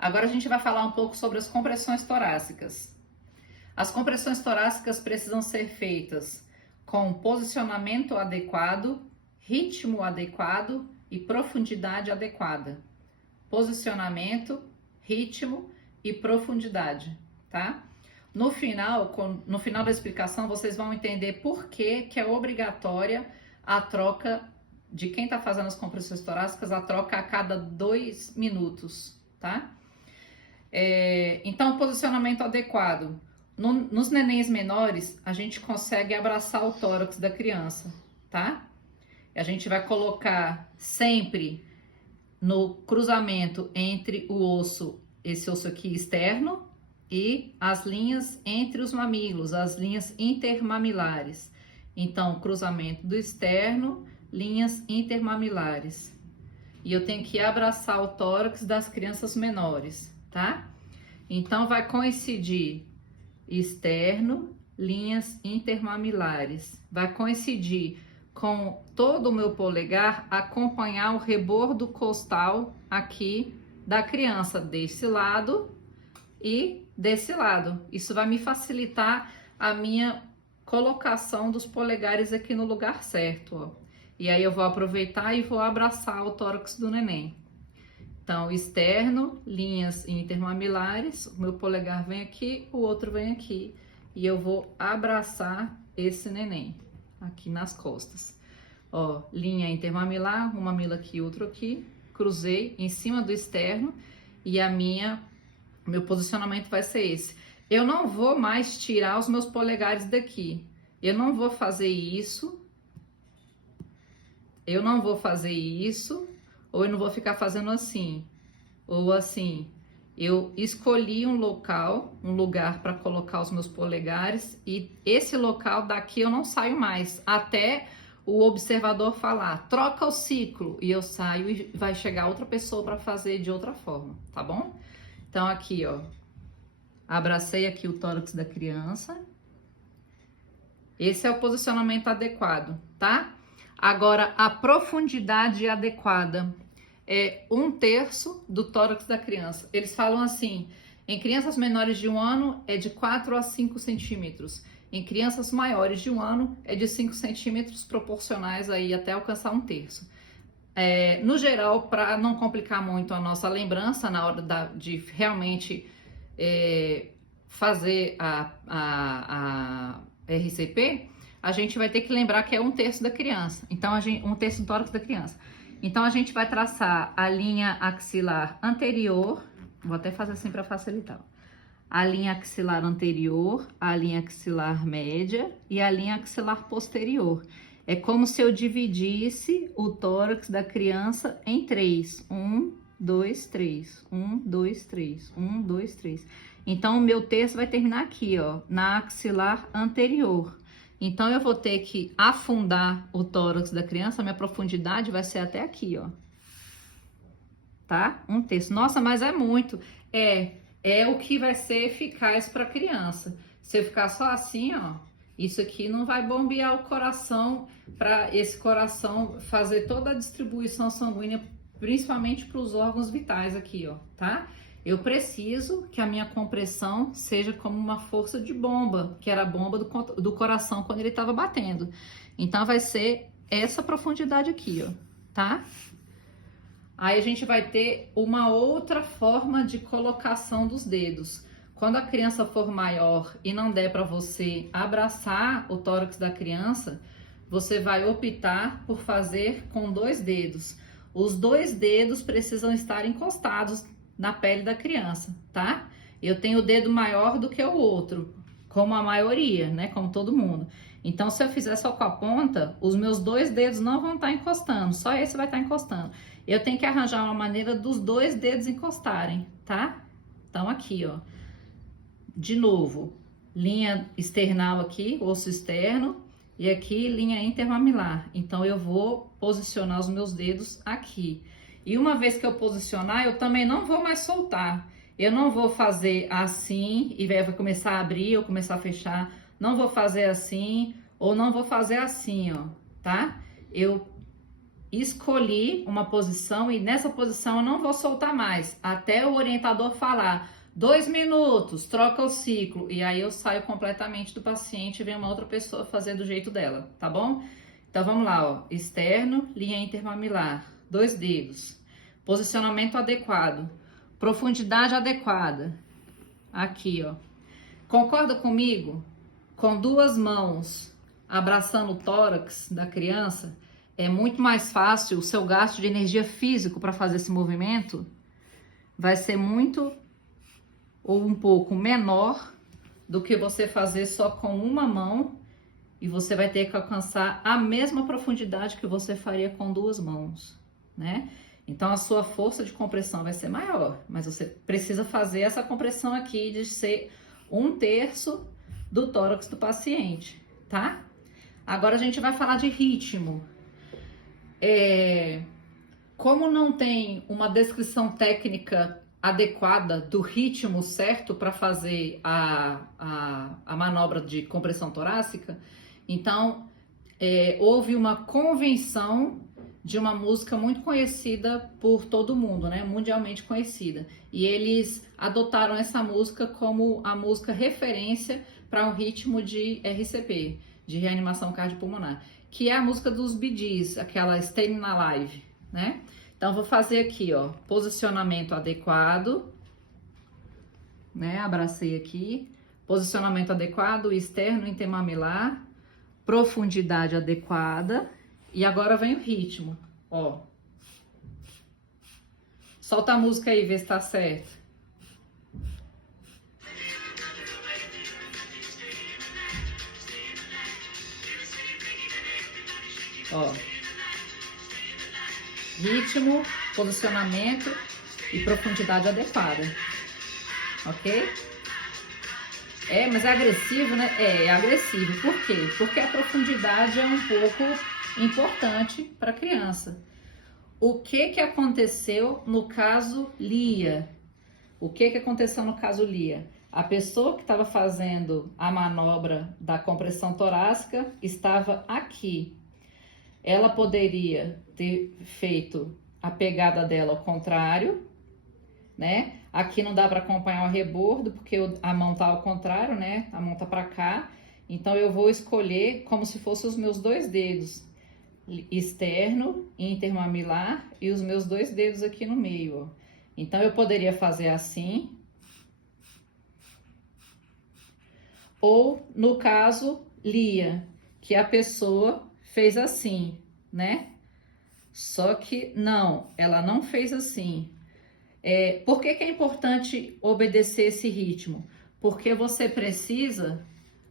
Agora a gente vai falar um pouco sobre as compressões torácicas. As compressões torácicas precisam ser feitas com posicionamento adequado, ritmo adequado e profundidade adequada. Posicionamento, ritmo e profundidade, tá? No final da explicação, vocês vão entender por que é obrigatória a troca de quem está fazendo as compressões torácicas, a troca a cada 2 minutos, tá? Então, posicionamento adequado. Nos nenéns menores, a gente consegue abraçar o tórax da criança, tá? A gente vai colocar sempre no cruzamento entre o osso, esse osso aqui externo, e as linhas entre os mamilos, as linhas intermamilares. Então, cruzamento do externo, linhas intermamilares. E eu tenho que abraçar o tórax das crianças menores, tá? Então, vai coincidir externo, linhas intermamilares. Vai coincidir com todo o meu polegar acompanhar o rebordo costal aqui da criança, desse lado e desse lado. Isso vai me facilitar a minha colocação dos polegares aqui no lugar certo, ó. E aí eu vou aproveitar e vou abraçar o tórax do neném. Então, externo, linhas intermamilares, o meu polegar vem aqui, o outro vem aqui. E eu vou abraçar esse neném aqui nas costas. Ó, linha intermamilar, um mamilo aqui, outro aqui. Cruzei em cima do externo e meu posicionamento vai ser esse. Eu não vou mais tirar os meus polegares daqui. Eu não vou fazer isso. Eu não vou fazer isso. Ou eu não vou ficar fazendo assim. Ou assim. Eu escolhi um lugar para colocar os meus polegares. E esse local daqui eu não saio mais. Até o observador falar, troca o ciclo. E eu saio e vai chegar outra pessoa para fazer de outra forma. Tá bom? Então, aqui, ó, abracei aqui o tórax da criança. Esse é o posicionamento adequado, tá? Agora, a profundidade adequada é 1/3 do tórax da criança. Eles falam assim, em crianças menores de 1 ano é de 4 a 5 centímetros. Em crianças maiores de 1 ano é de 5 centímetros, proporcionais aí até alcançar 1/3. No geral, para não complicar muito a nossa lembrança na hora de realmente fazer a RCP, a gente vai ter que lembrar que é 1/3 da criança. Então, 1/3 do tórax da criança. Então, a gente vai traçar a linha axilar anterior, vou até fazer assim para facilitar. A linha axilar anterior, a linha axilar média e a linha axilar posterior. É como se eu dividisse o tórax da criança em 3. 1, 2, 3. 1, 2, 3. 1, 2, 3. Então, o meu terço vai terminar aqui, ó, na axilar anterior. Então, eu vou ter que afundar o tórax da criança, a minha profundidade vai ser até aqui, ó. Tá? 1/3. Nossa, mas é muito. É o que vai ser eficaz para a criança. Se eu ficar só assim, ó, isso aqui não vai bombear o coração, para esse coração fazer toda a distribuição sanguínea, principalmente para os órgãos vitais aqui, ó, tá? Eu preciso que a minha compressão seja como uma força de bomba, que era a bomba do coração quando ele estava batendo. Então, vai ser essa profundidade aqui, ó, tá? Aí, a gente vai ter uma outra forma de colocação dos dedos. Quando a criança for maior e não der para você abraçar o tórax da criança, você vai optar por fazer com 2 dedos. Os 2 dedos precisam estar encostados na pele da criança, tá? Eu tenho o dedo maior do que o outro, como a maioria, né? Como todo mundo. Então, se eu fizer só com a ponta, os meus 2 dedos não vão estar encostando, só esse vai estar encostando. Eu tenho que arranjar uma maneira dos 2 dedos encostarem, tá? Então, aqui, ó. De novo, linha external aqui, osso externo, e aqui linha intermamilar. Então, eu vou posicionar os meus dedos aqui. E uma vez que eu posicionar, eu também não vou mais soltar. Eu não vou fazer assim e vai começar a abrir ou começar a fechar. Não vou fazer assim ou não vou fazer assim, ó, tá? Eu escolhi uma posição e nessa posição eu não vou soltar mais, até o orientador falar 2 minutos, troca o ciclo, e aí eu saio completamente do paciente e vem uma outra pessoa fazer do jeito dela, tá bom? Então vamos lá, ó, externo, linha intermamilar, 2 dedos, posicionamento adequado, profundidade adequada, aqui, ó. Concorda comigo? Com 2 mãos abraçando o tórax da criança, é muito mais fácil, o seu gasto de energia físico para fazer esse movimento vai ser muito ou um pouco menor do que você fazer só com uma mão e você vai ter que alcançar a mesma profundidade que você faria com 2 mãos, né? Então a sua força de compressão vai ser maior, mas você precisa fazer essa compressão aqui de ser 1/3 do tórax do paciente, tá? Agora a gente vai falar de ritmo. Como não tem uma descrição técnica adequada do ritmo certo para fazer a manobra de compressão torácica, então houve uma convenção de uma música muito conhecida por todo mundo, né? Mundialmente conhecida. E eles adotaram essa música como a música referência para um ritmo de RCP, de reanimação cardiopulmonar, que é a música dos Bee Gees, aquela Staying Alive, né? Então, vou fazer aqui, ó, posicionamento adequado, né? Abracei aqui, posicionamento adequado, externo intermamilar, profundidade adequada, e agora vem o ritmo, ó. Solta a música aí, vê se tá certo. Ó. Ritmo, posicionamento e profundidade adequada, ok? Mas é agressivo, né? É agressivo. Por quê? Porque a profundidade é um pouco importante para a criança. O que aconteceu no caso Lia? O que aconteceu no caso Lia? A pessoa que estava fazendo a manobra da compressão torácica estava aqui. Ela poderia ter feito a pegada dela ao contrário, né? Aqui não dá para acompanhar o rebordo, porque a mão tá ao contrário, né? A mão tá para cá. Então, eu vou escolher como se fossem os meus 2 dedos. Externo, intermamilar e os meus 2 dedos aqui no meio, ó. Então, eu poderia fazer assim. Ou, no caso, Lia, que a pessoa fez assim, né? Só que não, ela não fez assim. Por que é importante obedecer esse ritmo? Porque você precisa,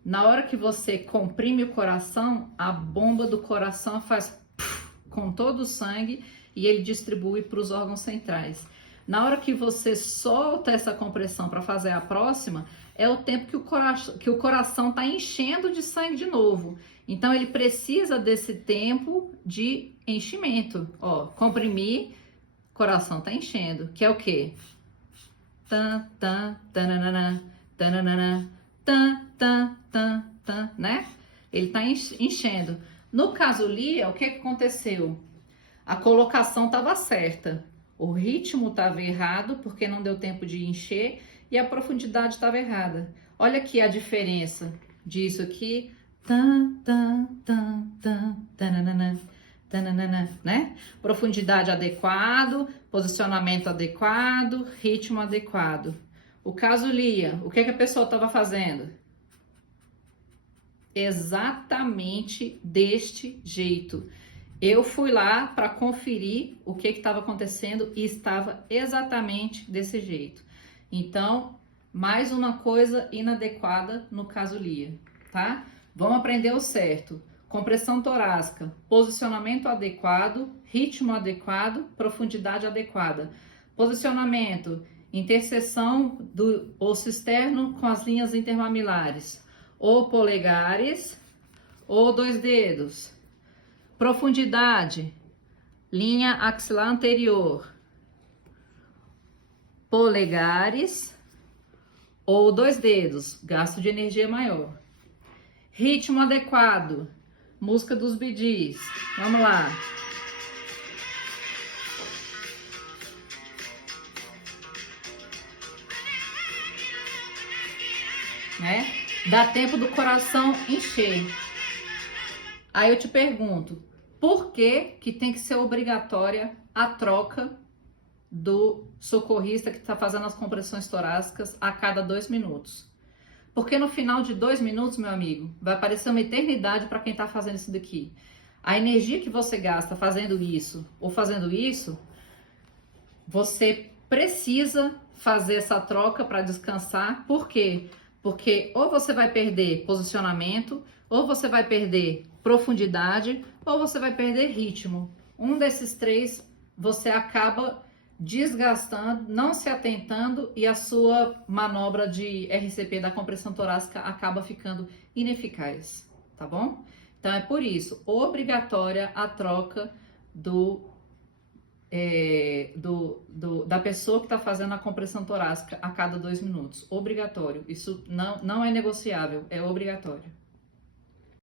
na hora que você comprime o coração, a bomba do coração faz com todo o sangue e ele distribui para os órgãos centrais. Na hora que você solta essa compressão para fazer a próxima, é o tempo que o coração está enchendo de sangue de novo. Então, ele precisa desse tempo de enchimento. Ó, comprimir, coração tá enchendo, que é o quê? Tan, tan, tananana, tananana, tan, tan, tan, tan, né? Ele tá enchendo. No caso Lia, o que aconteceu? A colocação estava certa, o ritmo estava errado, porque não deu tempo de encher, e a profundidade estava errada. Olha aqui a diferença disso aqui. Tan, tan, tan, tan, tananana, tananana, né? Profundidade adequado, posicionamento adequado, ritmo adequado. O caso Lia, o que a pessoa estava fazendo? Exatamente deste jeito. Eu fui lá para conferir o que estava acontecendo e estava exatamente desse jeito. Então, mais uma coisa inadequada no caso Lia, tá? Vamos aprender o certo. Compressão torácica, posicionamento adequado, ritmo adequado, profundidade adequada. Posicionamento, interseção do osso externo com as linhas intermamilares, ou polegares, ou 2 dedos. Profundidade, linha axilar anterior, polegares ou 2 dedos, gasto de energia maior. Ritmo adequado, música dos Bee Gees, vamos lá. né? Dá tempo do coração encher. Aí eu te pergunto, por que que tem que ser obrigatória a troca do socorrista que está fazendo as compressões torácicas a cada 2 minutos? Porque no final de 2 minutos, meu amigo, vai parecer uma eternidade para quem está fazendo isso daqui. A energia que você gasta fazendo isso ou fazendo isso, você precisa fazer essa troca para descansar. Por quê? Porque ou você vai perder posicionamento, ou você vai perder profundidade, ou você vai perder ritmo. Um desses três você acaba desgastando, não se atentando e a sua manobra de RCP da compressão torácica acaba ficando ineficaz, tá bom? Então é por isso, obrigatória a troca da pessoa que está fazendo a compressão torácica a cada 2 minutos. Obrigatório. Isso não é negociável, é obrigatório.